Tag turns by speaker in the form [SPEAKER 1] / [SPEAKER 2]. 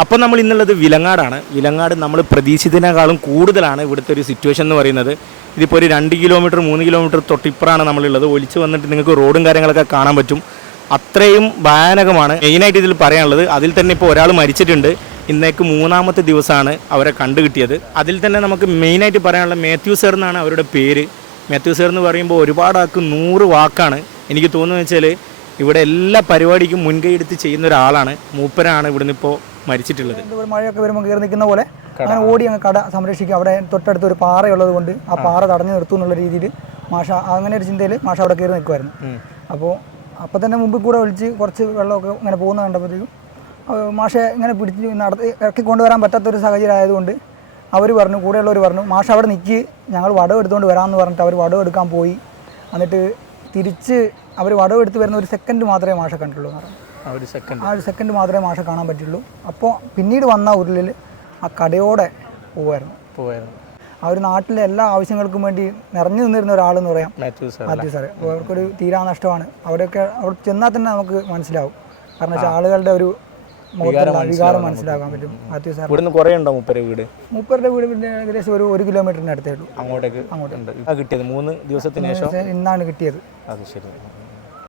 [SPEAKER 1] അപ്പോൾ നമ്മൾ ഇന്നുള്ളത് വിലങ്ങാടാണ്. വിലങ്ങാട് നമ്മൾ പ്രതീക്ഷിച്ചതിനേക്കാളും കൂടുതലാണ് ഇവിടുത്തെ ഒരു സിറ്റുവേഷൻ എന്ന് പറയുന്നത്. ഇതിപ്പോൾ ഒരു രണ്ട് കിലോമീറ്റർ മൂന്ന് കിലോമീറ്റർ തൊട്ടിപ്പുറമാണ് നമ്മളുള്ളത്. ഒലിച്ച് വന്നിട്ട് നിങ്ങൾക്ക് റോഡും കാര്യങ്ങളൊക്കെ കാണാൻ പറ്റും. അത്രയും ഭയാനകമാണ്. മെയിനായിട്ട് ഇതിൽ പറയാനുള്ളത് അതിൽ തന്നെ ഇപ്പോൾ ഒരാൾ മരിച്ചിട്ടുണ്ട്. ഇന്നേക്ക് മൂന്നാമത്തെ ദിവസമാണ് അവരെ കണ്ടുകിട്ടിയത്. അതിൽ തന്നെ നമുക്ക് മെയിനായിട്ട് പറയാനുള്ള മാത്യു സർ എന്നാണ് അവരുടെ പേര്. മാത്യു സർ എന്ന് പറയുമ്പോൾ ഒരുപാട് ആൾക്ക് നൂറ് വാക്കാണ്. എനിക്ക് തോന്നുന്നത് വെച്ചാൽ ഇവിടെ എല്ലാ പരിപാടിക്കും മുൻകൈ എടുത്ത് ചെയ്യുന്ന ഒരാളാണ്. മൂപ്പരാണ് ഇവിടുന്ന് ഇപ്പോൾ മരിച്ചിട്ടുള്ളത്.
[SPEAKER 2] മഴയൊക്കെ വരുമ്പോൾ കയറി നിൽക്കുന്ന പോലെ അങ്ങനെ ഓടി അങ്ങ് കട സംരക്ഷിക്കുക. അവിടെ തൊട്ടടുത്ത് ഒരു പാറയുള്ളത് കൊണ്ട് ആ പാറ തടഞ്ഞു നിർത്തും എന്നുള്ള രീതിയിൽ മാഷ അങ്ങനെ ഒരു ചിന്തയിൽ മാഷ അവിടെ കയറി നിൽക്കുമായിരുന്നു അപ്പോൾ അപ്പം തന്നെ മുമ്പിൽ കൂടെ ഒളിച്ച് കുറച്ച് വെള്ളമൊക്കെ ഇങ്ങനെ പോകുന്ന കണ്ടപ്പോഴത്തേക്കും മാഷെ ഇങ്ങനെ പിടിച്ച് നടത്തി ഇറക്കി കൊണ്ടുവരാൻ പറ്റാത്തൊരു സാഹചര്യം ആയതുകൊണ്ട് അവർ പറഞ്ഞു കൂടെയുള്ളവർ പറഞ്ഞു മാഷ അവിടെ നിൽക്ക് ഞങ്ങൾ വടവ് എടുത്തുകൊണ്ട് വരാമെന്ന് പറഞ്ഞിട്ട് അവർ വടവ് എടുക്കാൻ പോയി. എന്നിട്ട് തിരിച്ച് അവർ വടവ് എടുത്ത് വരുന്ന ഒരു സെക്കൻഡ് മാത്രമേ മാഷ കണ്ടുള്ളൂ എന്ന് പറഞ്ഞു.
[SPEAKER 1] ആ ഒരു സെക്കൻഡ്
[SPEAKER 2] മാത്രമേ മാഷ കാണാൻ പറ്റുള്ളൂ. അപ്പോൾ പിന്നീട് വന്ന ഉരുളിൽ ആ കടയോടെ പോവായിരുന്നു.
[SPEAKER 1] പോവായിരുന്നു.
[SPEAKER 2] ആ ഒരു നാട്ടിലെ എല്ലാ ആവശ്യങ്ങൾക്കും വേണ്ടി നിറഞ്ഞു നിന്നിരുന്ന ഒരാളെന്ന് പറയാം
[SPEAKER 1] മാത്യു
[SPEAKER 2] സാറ് അവർക്കൊരു തീരാ നഷ്ടമാണ്. അവിടെയൊക്കെ അവിടെ ചെന്നാൽ തന്നെ നമുക്ക് മനസ്സിലാവും. കാരണം വെച്ചാൽ ആളുകളുടെ ഒരു വികാരം മനസ്സിലാക്കാൻ പറ്റും. മാത്യു സാർ
[SPEAKER 1] ഇവിടുന്ന് കുറേ ഉണ്ടോ മൂപ്പരെ വീട്?
[SPEAKER 2] മൂപ്പരുടെ വീട് പിന്നെ ഏകദേശം ഒരു ഒരു കിലോമീറ്ററിന് അടുത്തേ ഉള്ളൂ.
[SPEAKER 1] അങ്ങോട്ടേക്ക് അങ്ങോട്ടുണ്ട് കിട്ടിയത്. മൂന്ന് ദിവസത്തിന് ശേഷം?
[SPEAKER 2] ഇന്നാണ് കിട്ടിയത്.
[SPEAKER 1] അത് ശരി.